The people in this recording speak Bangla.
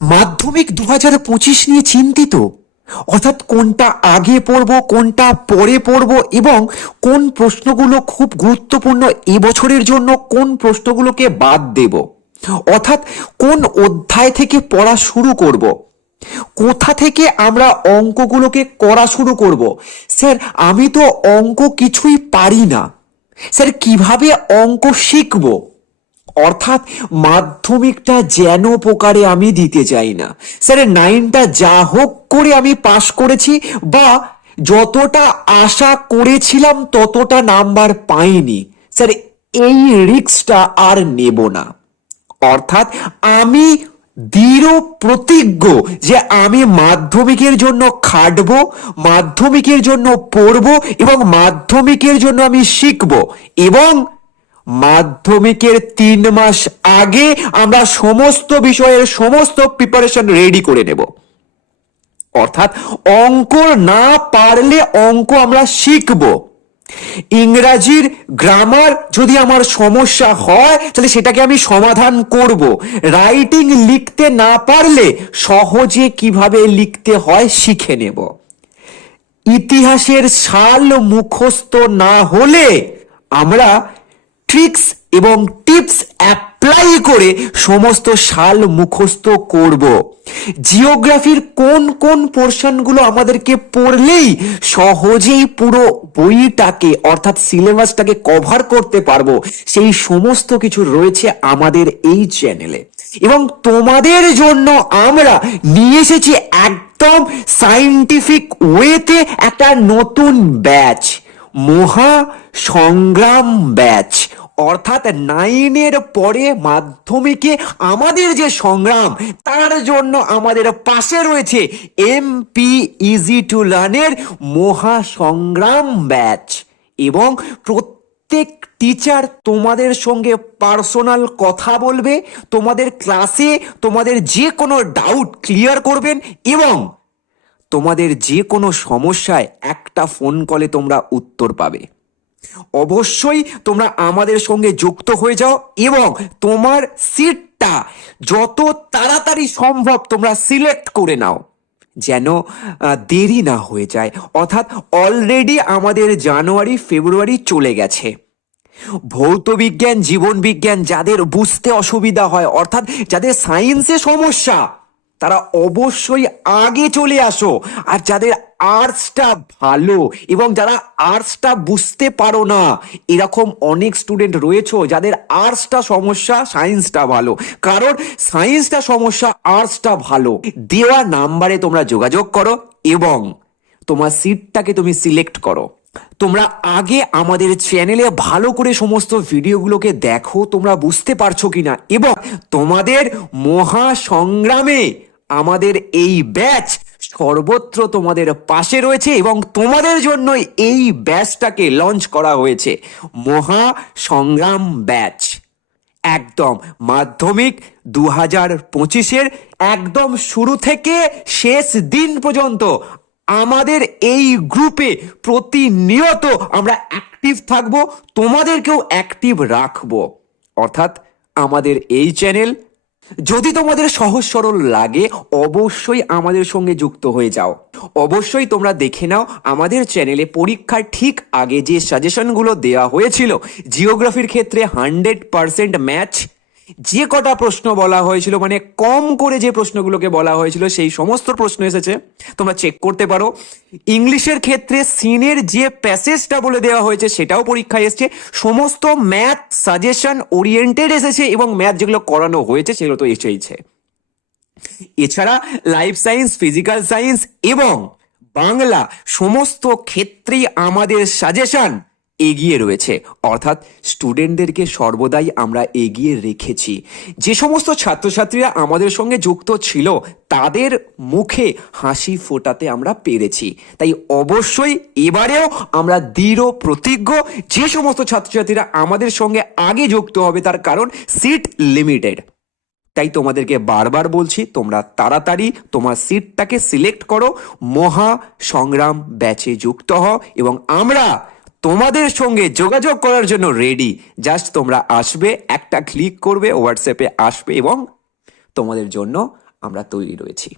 মাধ্যমিক দু হাজার পঁচিশ নিয়ে চিন্তিত। অর্থাৎ কোনটা আগে পড়ব, কোনটা পরে পড়ব এবং কোন প্রশ্নগুলো খুব গুরুত্বপূর্ণ এবছরের জন্য কোন প্রশ্নগুলোকে বাদ দেব। অর্থাৎ কোন অধ্যায় থেকে পড়া শুরু করব। কোথা থেকে আমরা অঙ্কগুলোকে করা শুরু করব। স্যার, আমি তো অঙ্ক কিছুই পারি না। স্যার, কীভাবে অঙ্ক শিখব? অর্থাৎ মাধ্যমিকটা যেন প্রকারে আমি দিতে চাই না। স্যার নাইনটা যা হোক করে আমি পাশ করেছি বা যতটা আশা করেছিলাম ততটা নাম্বার পাইনি। স্যার, এই রিস্কটা আর নেব না। অর্থাৎ আমি দৃঢ় প্রতিজ্ঞ যে আমি মাধ্যমিকের জন্য খাটবো, মাধ্যমিকের জন্য পড়ব এবং মাধ্যমিকের জন্য আমি শিখব এবং মাধ্যমিকের তিন মাস আগে আমরা সমস্ত বিষয়ের সমস্ত প্রিপারেশন রেডি করে নেব। অর্থাৎ অঙ্ক না পারলে অঙ্ক আমরা শিখব। ইংরাজির গ্রামার যদি আমার সমস্যা হয়, তাহলে সেটাকে আমি সমাধান করব। রাইটিং লিখতে না পারলে সহজে কীভাবে লিখতে হয় শিখে নেব। ইতিহাসের সাল মুখস্থ না হলে আমরা ট্রিক্স এবং টিপস অ্যাপ্লাই করে সমস্ত সাল মুখস্থ করব। জিওগ্রাফির কোন কোন পোর্শনগুলো আমাদেরকে পড়লেই সহজেই পুরো বইটাকে অর্থাৎ সিলেবাসটাকে কভার করতে পারব। সেই সমস্ত কিছু রয়েছে আমাদের এই চ্যানেলে এবং তোমাদের জন্য আমরা নিয়ে এসেছি একদম সাইন্টিফিক ওয়েতে একটা নতুন ব্যাচ মহা সংগ্রাম ব্যাচ। অর্থাৎ নাইনের পরে মাধ্যমিকে আমাদের যে সংগ্রাম, তার জন্য আমাদের পাশে রয়েছে এমপি ইজি টু লার্নের মহা সংগ্রাম ব্যাচ। এবং প্রত্যেক টিচার তোমাদের সঙ্গে পার্সোনাল কথা বলবে, তোমাদের ক্লাসে তোমাদের যে কোনো ডাউট ক্লিয়ার করবেন এবং তোমাদের যে কোনো সমস্যায় একটা ফোন কলে তোমরা উত্তর পাবে। অবশ্যই তোমরা আমাদের সঙ্গে যুক্ত হয়ে যাও এবং তোমার সিটটা যত তাড়াতাড়ি সম্ভব তোমরা সিলেক্ট করে নাও, যেন দেরি না হয়ে যায়। অর্থাৎ অলরেডি আমাদের জানুয়ারি, ফেব্রুয়ারি চলে গেছে। ভৌত বিজ্ঞান, জীবন বিজ্ঞান, যাদের বুঝতে অসুবিধা হয়, অর্থাৎ যাদের সায়েন্সে সমস্যা তারা অবশ্যই আগে চলে আসো। আর যাদের আর্টসটা ভালো এবং যারা আর্টসটা বুঝতে পারো না, এরকম অনেক স্টুডেন্ট রয়েছে যাদের আর্টসটা সমস্যা সায়েন্সটা ভালো। কারণ সায়েন্সটা সমস্যা আর্টসটা ভালো। দেওয়া নাম্বারে তোমরা যোগাযোগ করো এবং তোমার সিটটাকে তুমি সিলেক্ট করো। তোমরা আগে আমাদের চ্যানেলে ভালো করে সমস্ত ভিডিওগুলোকে দেখো, তোমরা বুঝতে পারছ কিনা এবং তোমাদের মহা সংগ্রামে আমাদের এই ব্যাচ সর্বত্র তোমাদের পাশে রয়েছে এবং তোমাদের জন্য এই ব্যাচটাকে লঞ্চ করা হয়েছে। মহা সংগ্রাম ব্যাচ। একদম মাধ্যমিক দু হাজার পঁচিশের একদম শুরু থেকে শেষ দিন পর্যন্ত আমাদের এই গ্রুপে প্রতিনিয়ত আমরা অ্যাক্টিভ থাকব, তোমাদেরকেও অ্যাক্টিভ রাখব। অর্থাৎ আমাদের এই চ্যানেল যদি তোমাদের সহজ সরল লাগে, অবশ্যই আমাদের সঙ্গে যুক্ত হয়ে যাও। অবশ্যই তোমরা দেখে নাও, আমাদের চ্যানেলে পরীক্ষার ঠিক আগে যে সাজেশনগুলো দেওয়া হয়েছিল জিওগ্রাফির ক্ষেত্রে হান্ড্রেড পারসেন্ট ম্যাচ যে কটা প্রশ্ন বলা হয়েছিল মানে কম করে যে প্রশ্নগুলোকে বলা হয়েছিল, সেই সমস্ত প্রশ্ন এসেছে। তোমরা চেক করতে পারো। ইংলিশের ক্ষেত্রে সিনের যে প্যাসেজটা বলে দেওয়া হয়েছে, সেটাও পরীক্ষায় এসছে। সমস্ত ম্যাথ সাজেশন ওরিয়েন্টেড এসেছে এবং ম্যাথ যেগুলো করানো হয়েছে, সেগুলো তো এসেইছে। এছাড়া লাইফ সায়েন্স ফিজিক্যাল সায়েন্স এবং বাংলা সমস্ত ক্ষেত্রেই আমাদের সাজেশন এগিয়ে রয়েছে। অর্থাৎ স্টুডেন্টদেরকে সর্বদাই আমরা এগিয়ে রেখেছি। যে সমস্ত ছাত্রছাত্রীরা আমাদের সঙ্গে যুক্ত ছিল, তাদের মুখে হাসি ফোটাতে আমরা পেরেছি। তাই অবশ্যই এবারেও আমরা দৃঢ় প্রতিজ্ঞ, যে সমস্ত ছাত্রছাত্রীরা আমাদের সঙ্গে আগে যুক্ত হবে তার কারণ সিট লিমিটেড তাই তোমাদেরকে বারবার বলছি, তোমরা তাড়াতাড়ি তোমার সিটটাকে সিলেক্ট করো, মহা সংগ্রাম ব্যাচে যুক্ত হও এবং আমরা তোমাদের সঙ্গে যোগাযোগ করার জন্য রেডি জাস্ট তোমরা আসবে, একটা ক্লিক করবে হোয়াটসঅ্যাপে আসবে এবং তোমাদের জন্য আমরা তৈরি রয়েছি।